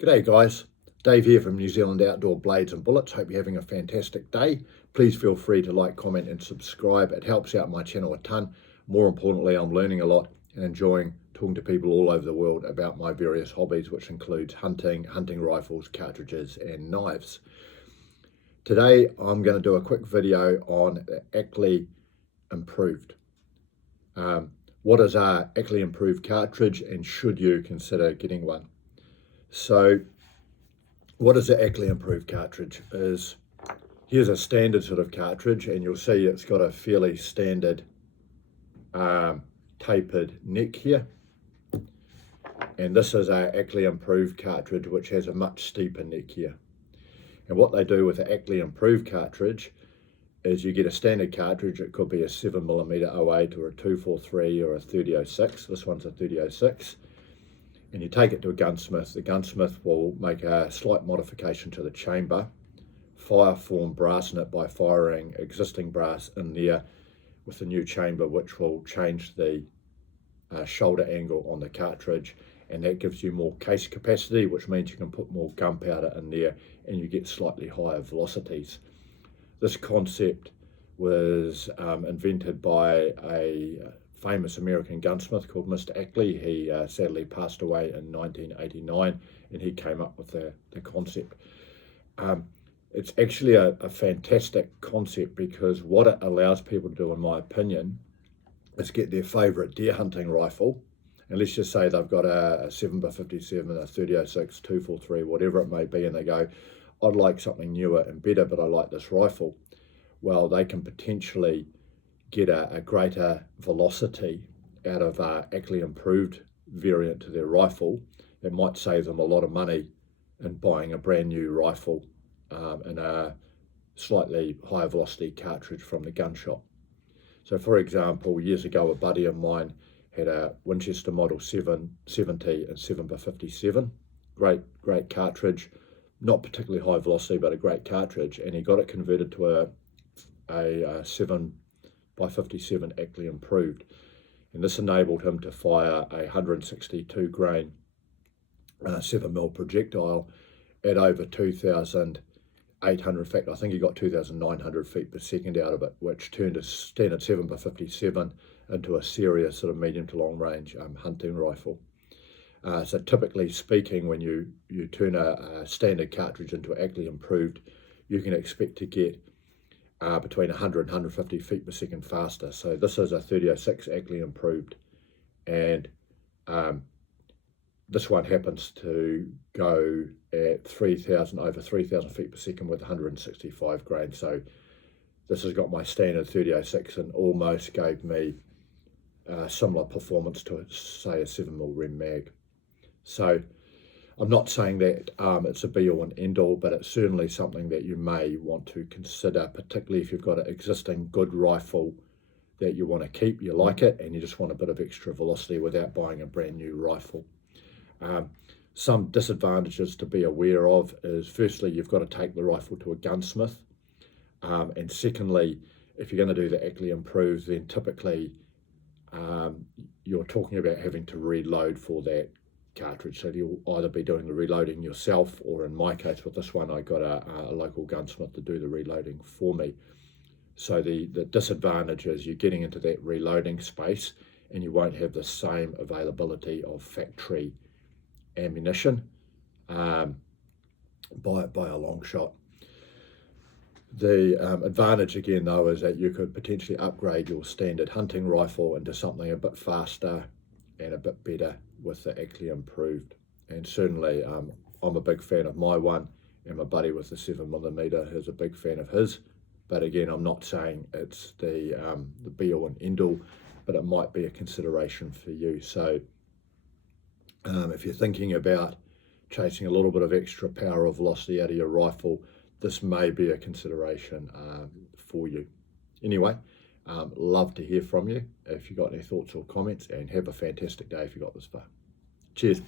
G'day guys, Dave here from New Zealand Outdoor Blades and Bullets. Hope you're having a fantastic day. Please feel free to like, comment and subscribe. It helps out my channel a ton. More importantly, I'm learning a lot and enjoying talking to people all over the world about my various hobbies, which includes hunting rifles, cartridges and knives. Today I'm going to do a quick video on Ackley Improved. What is our Ackley Improved cartridge and should you consider getting one? So what is the Ackley Improved cartridge? Here's a standard sort of cartridge, and you'll see it's got a fairly standard tapered neck here. And this is our Ackley Improved cartridge, which has a much steeper neck here. And what they do with the Ackley Improved cartridge is you get a standard cartridge. It could be a 7mm 08 or a 243 or a 3006. This one's a 3006. And you take it to a gunsmith. The gunsmith will make a slight modification to the chamber, fire form brass in it by firing existing brass in there with the new chamber, which will change the shoulder angle on the cartridge, and that gives you more case capacity, which means you can put more gunpowder in there and you get slightly higher velocities. This concept was invented by a famous American gunsmith called Mr. Ackley. He sadly passed away in 1989, and he came up with the concept. It's actually a fantastic concept because what it allows people to do, in my opinion, is get their favourite deer hunting rifle, and let's just say they've got a 7x57, a 3006, 243, whatever it may be, and they go, I'd like something newer and better, but I like this rifle. Well, they can potentially get a greater velocity out of Ackley Improved variant to their rifle. It might save them a lot of money in buying a brand new rifle and a slightly higher velocity cartridge from the gun shop. So for example, years ago a buddy of mine had a Winchester Model 770 and 7x57. Great cartridge, not particularly high velocity, but a great cartridge, and he got it converted to a 7x57 Ackley Improved, and this enabled him to fire a 162 grain 7mm projectile at over 2,800. In fact, I think he got 2,900 feet per second out of it, which turned a standard 7x57 into a serious sort of medium to long range hunting rifle. So typically speaking, when you turn a standard cartridge into Ackley Improved, you can expect to get between 100 and 150 feet per second faster. So this is a 3006 Ackley Improved, and this one happens to go at over 3,000 feet per second with 165 grain. So this has got my standard 3006 and almost gave me similar performance to, say, a 7mm Rem mag. So I'm not saying that it's a be all and end all, but it's certainly something that you may want to consider, particularly if you've got an existing good rifle that you want to keep, you like it, and you just want a bit of extra velocity without buying a brand new rifle. Some disadvantages to be aware of is, firstly, you've got to take the rifle to a gunsmith, and secondly, if you're going to do the Ackley Improved, then typically you're talking about having to reload for that cartridge. So you'll either be doing the reloading yourself, or in my case with this one, I got a local gunsmith to do the reloading for me. So the disadvantage is you're getting into that reloading space and you won't have the same availability of factory ammunition by a long shot. The advantage again though is that you could potentially upgrade your standard hunting rifle into something a bit faster and a bit better with the Ackley Improved. And certainly I'm a big fan of my one, and my buddy with the 7mm is a big fan of his. But again, I'm not saying it's the be all and end all, but it might be a consideration for you. So if you're thinking about chasing a little bit of extra power or velocity out of your rifle, this may be a consideration for you. Anyway, love to hear from you if you got any thoughts or comments, and have a fantastic day if you got this far. Cheers.